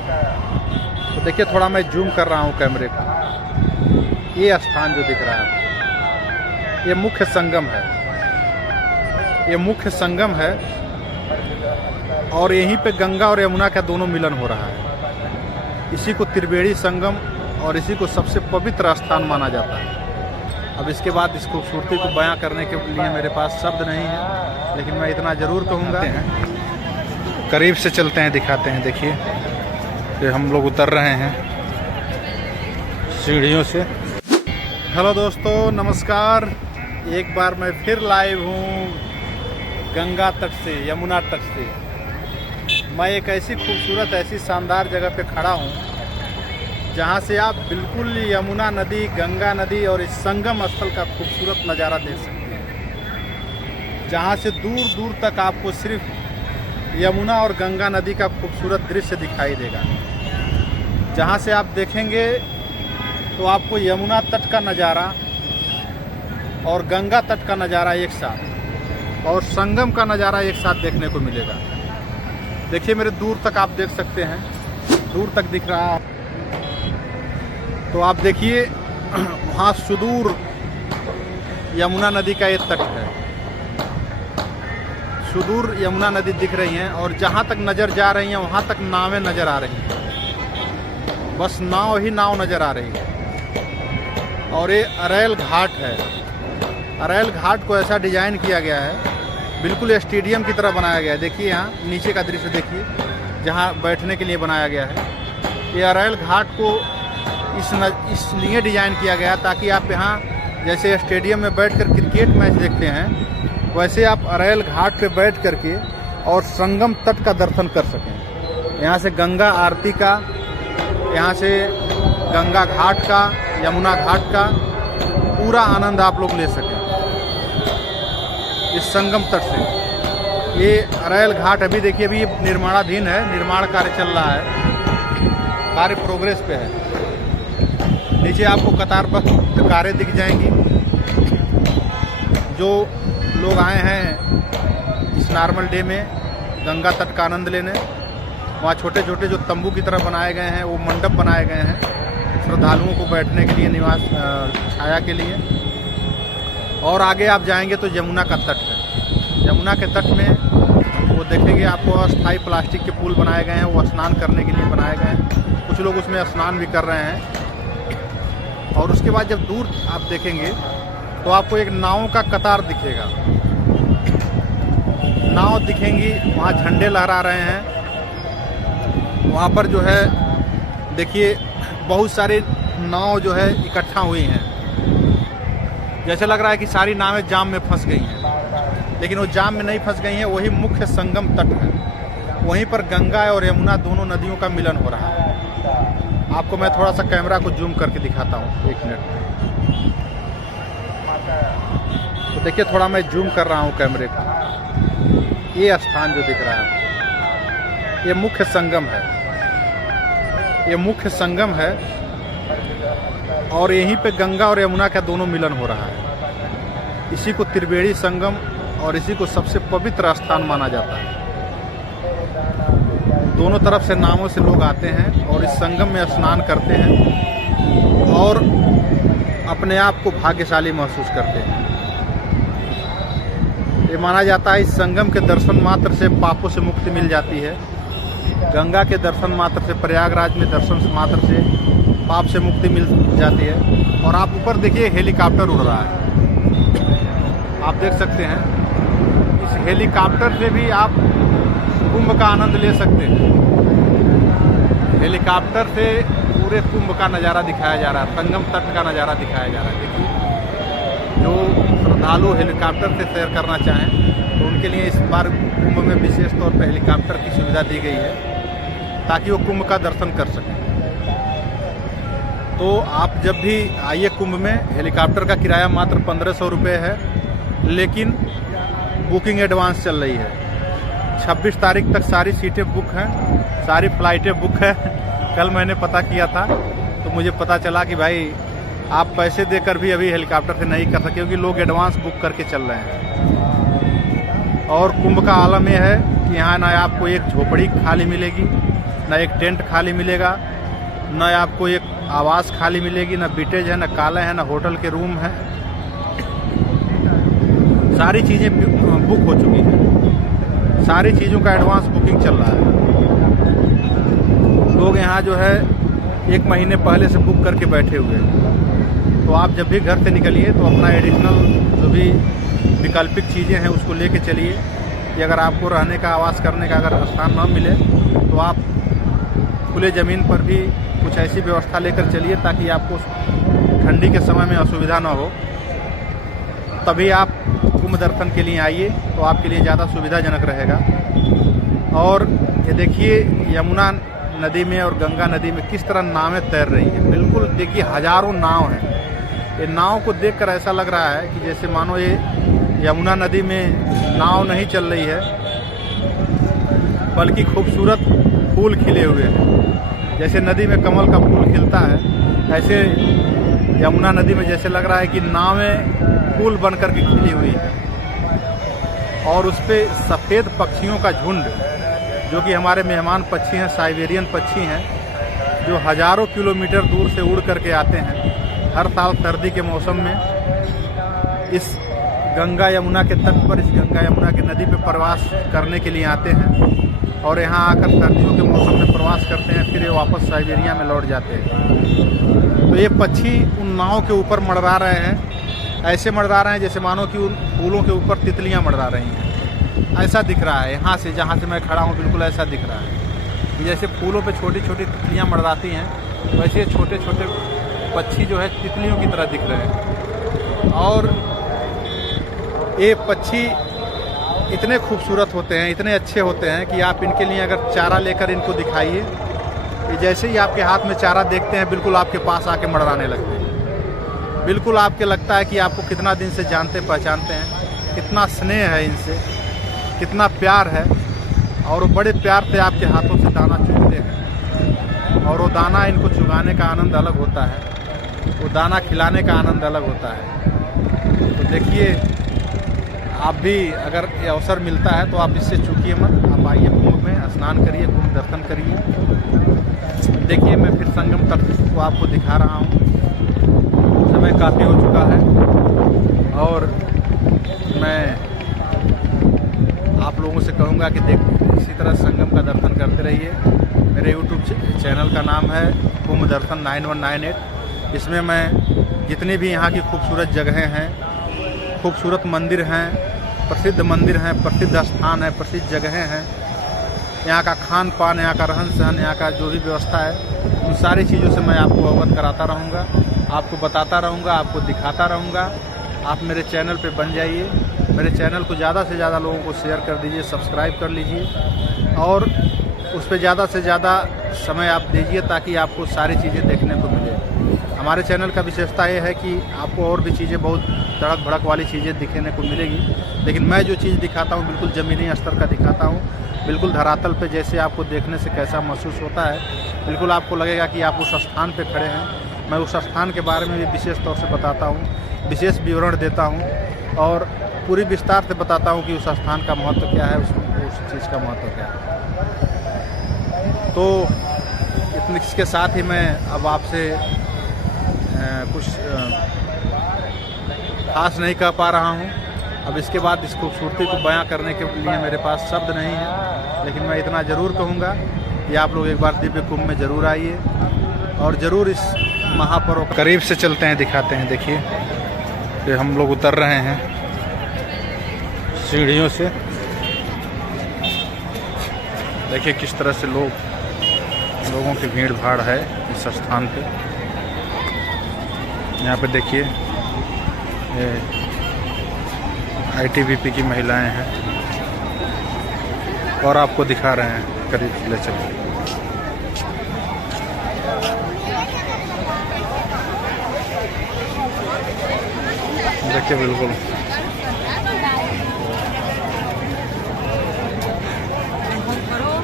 तो देखिए, थोड़ा मैं जूम कर रहा हूँ कैमरे को। ये स्थान जो दिख रहा है, ये मुख्य संगम है। ये मुख्य संगम है और यहीं पे गंगा और यमुना का दोनों मिलन हो रहा है। इसी को त्रिवेणी संगम और इसी को सबसे पवित्र स्थान माना जाता है। अब इसके बाद इस खूबसूरती को बयां करने के लिए मेरे पास शब्द नहीं है, लेकिन मैं इतना ज़रूर कहूँगा। करीब से चलते हैं, दिखाते हैं। देखिए, ये हम लोग उतर रहे हैं सीढ़ियों से। हेलो दोस्तों, नमस्कार। एक बार मैं फिर लाइव हूँ गंगा तट से, यमुना तट से। मैं एक ऐसी खूबसूरत, ऐसी शानदार जगह पे खड़ा हूँ जहाँ से आप बिल्कुल यमुना नदी, गंगा नदी और इस संगम स्थल का खूबसूरत नज़ारा देख सकते हैं। जहाँ से दूर दूर तक आपको सिर्फ यमुना और गंगा नदी का खूबसूरत दृश्य दिखाई देगा। जहाँ से आप देखेंगे तो आपको यमुना तट का नज़ारा और गंगा तट का नज़ारा एक साथ और संगम का नज़ारा एक साथ देखने को मिलेगा। देखिए, मेरे दूर तक आप देख सकते हैं, दूर तक दिख रहा है। तो आप देखिए, वहाँ सुदूर यमुना नदी का ये तट है। सुदूर यमुना नदी दिख रही हैं और जहाँ तक नज़र जा रही हैं वहाँ तक नावें नज़र आ रही हैं। बस नाव ही नाव नज़र आ रही है। और ये अरैल घाट है। अरैल घाट को ऐसा डिज़ाइन किया गया है, बिल्कुल स्टेडियम की तरह बनाया गया है। देखिए, यहाँ नीचे का दृश्य देखिए, जहाँ बैठने के लिए बनाया गया है। ये अरैल घाट को इसलिए डिज़ाइन किया गया ताकि आप यहाँ जैसे स्टेडियम में बैठकर क्रिकेट मैच देखते हैं, वैसे आप अरैल घाट पे बैठ करके और संगम तट का दर्शन कर सकें। यहाँ से गंगा आरती का, यहाँ से गंगा घाट का, यमुना घाट का पूरा आनंद आप लोग ले सकें इस संगम तट से। ये अरैल घाट अभी देखिए, अभी निर्माणाधीन है, निर्माण कार्य चल रहा है, कार्य प्रोग्रेस पे है। नीचे आपको कतारबद्ध कारें दिख जाएंगी। जो लोग आए हैं इस नॉर्मल डे में गंगा तट का आनंद लेने, वहाँ छोटे छोटे जो तंबू की तरह बनाए गए हैं, वो मंडप बनाए गए हैं श्रद्धालुओं को बैठने के लिए, निवास छाया के लिए। और आगे आप जाएंगे तो यमुना का तट है। यमुना के तट में वो देखेंगे आपको अस्थायी प्लास्टिक के पुल बनाए गए हैं, वो स्नान करने के लिए बनाए गए हैं। कुछ लोग उसमें स्नान भी कर रहे हैं। और उसके बाद जब दूर आप देखेंगे तो आपको एक नाव का कतार दिखेगा। नाव दिखेंगी, वहाँ झंडे लहरा रहे हैं। वहाँ पर जो है देखिए, बहुत सारे नाव जो है इकट्ठा हुई हैं। जैसे लग रहा है कि सारी नावें जाम में फंस गई हैं, लेकिन वो जाम में नहीं फंस गई हैं। वही मुख्य संगम तट है। वहीं पर गंगा और यमुना दोनों नदियों का मिलन हो रहा है। आपको मैं थोड़ा सा कैमरा को जूम करके दिखाता हूँ, 1 मिनट। तो देखिए, थोड़ा मैं जूम कर रहा हूँ कैमरे को। ये स्थान जो दिख रहा है, ये मुख्य संगम है। ये मुख्य संगम है और यहीं पे गंगा और यमुना का दोनों मिलन हो रहा है। इसी को त्रिवेणी संगम और इसी को सबसे पवित्र स्थान माना जाता है। दोनों तरफ से नावों से लोग आते हैं और इस संगम में स्नान करते हैं और अपने आप को भाग्यशाली महसूस करते हैं। ये माना जाता है इस संगम के दर्शन मात्र से पापों से मुक्ति मिल जाती है। गंगा के दर्शन मात्र से, प्रयागराज में दर्शन मात्र से पाप से मुक्ति मिल जाती है। और आप ऊपर देखिए, हेलीकॉप्टर उड़ रहा है, आप देख सकते हैं। इस हेलीकॉप्टर से भी आप कुंभ का आनंद ले सकते हैं। हेलीकॉप्टर से पूरे कुंभ का नज़ारा दिखाया जा रहा है, संगम तट का नज़ारा दिखाया जा रहा है। देखिए, जो श्रद्धालु हेलीकॉप्टर से सैर करना चाहें तो उनके लिए इस बार कुंभ में विशेष तौर पर हेलीकॉप्टर की सुविधा दी गई है ताकि वो कुंभ का दर्शन कर सकें। तो आप जब भी आइए कुंभ में, हेलीकॉप्टर का किराया मात्र 1500 रुपये है, लेकिन बुकिंग एडवांस चल रही है। 26 तारीख तक सारी सीटें बुक हैं, सारी फ्लाइटें बुक हैं। कल मैंने पता किया था तो मुझे पता चला कि भाई आप पैसे देकर भी अभी हेलीकॉप्टर से नहीं कर सकते, क्योंकि लोग एडवांस बुक करके चल रहे हैं। और कुंभ का आलम यह है कि यहाँ ना आपको एक झोपड़ी खाली मिलेगी, ना एक टेंट खाली मिलेगा, ना आपको एक आवास खाली मिलेगी, ना बीटेज है, ना काले है, ना होटल के रूम है। सारी चीज़ें बुक हो चुकी हैं, सारी चीज़ों का एडवांस बुकिंग चल रहा है। लोग यहाँ जो है 1 महीने पहले से बुक करके बैठे हुए हैं। तो आप जब भी घर से निकलिए तो अपना एडिशनल जो भी वैकल्पिक चीज़ें हैं उसको लेके चलिए कि अगर आपको रहने का, आवास करने का अगर स्थान न मिले तो आप खुले ज़मीन पर भी कुछ ऐसी व्यवस्था लेकर चलिए ताकि आपको ठंडी के समय में असुविधा न हो। तभी आप कुंभ दर्शन के लिए आइए, तो आपके लिए ज़्यादा सुविधाजनक रहेगा। और ये देखिए यमुना नदी में और गंगा नदी में किस तरह नावें तैर रही हैं। बिल्कुल देखिए हज़ारों नाव हैं। ये नाव को देखकर ऐसा लग रहा है कि जैसे मानो ये यमुना नदी में नाव नहीं चल रही है, बल्कि खूबसूरत फूल खिले हुए हैं। जैसे नदी में कमल का फूल खिलता है, ऐसे यमुना नदी में जैसे लग रहा है कि नावें फूल बन कर के खिली हुई हैं। और उस पर सफ़ेद पक्षियों का झुंड, जो कि हमारे मेहमान पक्षी हैं, साइबेरियन पक्षी हैं, जो हज़ारों किलोमीटर दूर से उड़ करके आते हैं। हर साल सर्दी के मौसम में इस गंगा यमुना के तट पर, इस गंगा यमुना की नदी पर प्रवास करने के लिए आते हैं और यहाँ आकर सर्दियों के मौसम में प्रवास करते हैं, फिर ये वापस साइबेरिया में लौट जाते हैं। तो ये पक्षी उन नावों के ऊपर मंडरा रहे हैं, ऐसे मंडरा रहे हैं जैसे मानो कि उन फूलों के ऊपर तितलियाँ मंडरा रही हैं। ऐसा दिख रहा है यहाँ से, जहाँ से मैं खड़ा हूँ, बिल्कुल ऐसा दिख रहा है कि जैसे फूलों पे छोटी छोटी तितलियाँ मंडराती हैं, वैसे छोटे छोटे पक्षी जो है तितलियों की तरह दिख रहे हैं। और ये पक्षी इतने खूबसूरत होते हैं, इतने अच्छे होते हैं कि आप इनके लिए अगर चारा लेकर इनको दिखाइए, ये जैसे ही आपके हाथ में चारा देखते हैं बिल्कुल आपके पास आके मंडराने लगते हैं। बिल्कुल आपके लगता है कि आपको कितना दिन से जानते पहचानते हैं, कितना स्नेह है इनसे, कितना प्यार है। और वो बड़े प्यार से आपके हाथों से दाना चुगते हैं और वो दाना इनको चुगाने का आनंद अलग होता है, वो दाना खिलाने का आनंद अलग होता है। तो देखिए आप भी अगर ये अवसर मिलता है तो आप इससे चूकिए मत, आप आइए कुंभ में, स्नान करिए, कुंभ दर्शन करिए। देखिए मैं फिर संगम तट को आपको दिखा रहा हूँ। समय काफ़ी हो चुका है और मैं आप लोगों से कहूँगा कि इसी तरह संगम का दर्शन करते रहिए। मेरे YouTube चैनल का नाम है कुंभ दर्शन 9198। इसमें मैं जितनी भी यहाँ की खूबसूरत जगहें हैं, खूबसूरत मंदिर हैं, प्रसिद्ध मंदिर हैं, प्रसिद्ध स्थान है, प्रसिद्ध जगहें हैं, यहाँ का खान पान, यहाँ का रहन सहन, यहाँ का जो भी व्यवस्था है, उन सारी चीज़ों से मैं आपको अवगत कराता रहूँगा, आपको बताता रहूँगा, आपको दिखाता रहूँगा। आप मेरे चैनल पे बन जाइए, मेरे चैनल को ज़्यादा से ज़्यादा लोगों को शेयर कर दीजिए, सब्सक्राइब कर लीजिए और उस पर ज़्यादा से ज़्यादा समय आप दीजिए ताकि आपको सारी चीज़ें देखने को मिले। हमारे चैनल का विशेषता ये है कि आपको और भी चीज़ें बहुत तड़क भड़क वाली चीज़ें दिखने को मिलेगी, लेकिन मैं जो चीज़ दिखाता हूँ बिल्कुल ज़मीनी स्तर का दिखाता हूँ, बिल्कुल धरातल पे जैसे आपको देखने से कैसा महसूस होता है, बिल्कुल आपको लगेगा कि आप उस स्थान पे खड़े हैं। मैं उस स्थान के बारे में भी विशेष तौर से बताता हूँ, विशेष विवरण देता हूँ और पूरी विस्तार से बताता हूँ कि उस स्थान का महत्व क्या है, उस चीज़ का महत्व क्या है। तो इसके साथ ही मैं अब आपसे कुछ खास नहीं कह पा रहा हूँ। अब इसके बाद इस खूबसूरती को बयां करने के लिए मेरे पास शब्द नहीं है, लेकिन मैं इतना ज़रूर कहूँगा कि आप लोग एक बार दिव्य कुंभ में ज़रूर आइए और ज़रूर इस महापर्व करीब से चलते हैं, दिखाते हैं। देखिए कि हम लोग उतर रहे हैं सीढ़ियों से। देखिए किस तरह से लोगों की भीड़ भाड़ है इस स्थान पे। यहाँ पे देखिए ITBP की महिलाएं हैं और आपको दिखा रहे हैं, करीब ले चलो। देखिए बिल्कुल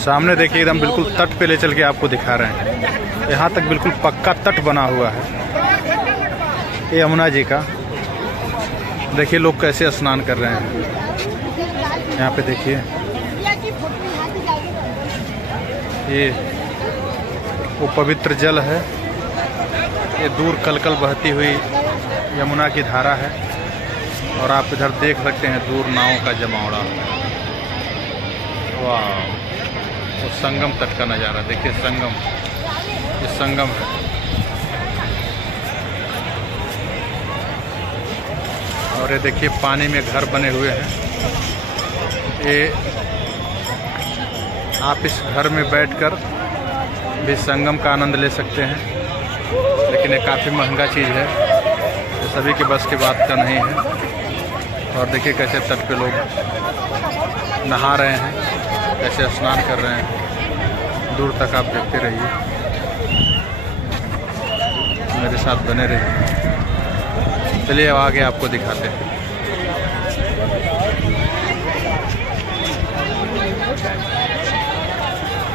सामने देखिए, एकदम बिल्कुल तट पे ले चल के आपको दिखा रहे हैं। यहाँ तक बिल्कुल पक्का तट बना हुआ है ये यमुना जी का। देखिए लोग कैसे स्नान कर रहे हैं। यहाँ पे देखिए ये वो पवित्र जल है। ये दूर कलकल बहती हुई यमुना की धारा है और आप इधर देख सकते हैं दूर नावों का जमावड़ा। वाह, वो संगम तट का नज़ारा देखिए। संगम, ये संगम है। और ये देखिए पानी में घर बने हुए हैं। ये आप इस घर में बैठकर भी संगम का आनंद ले सकते हैं, लेकिन ये काफ़ी महंगा चीज़ है, ये सभी के बस की बात का नहीं है। और देखिए कैसे तट पे लोग नहा रहे हैं, कैसे स्नान कर रहे हैं। दूर तक आप देखते रहिए, मेरे साथ बने रहिए। चलिए अब आगे आपको दिखाते हैं।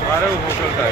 अरे वो होटल का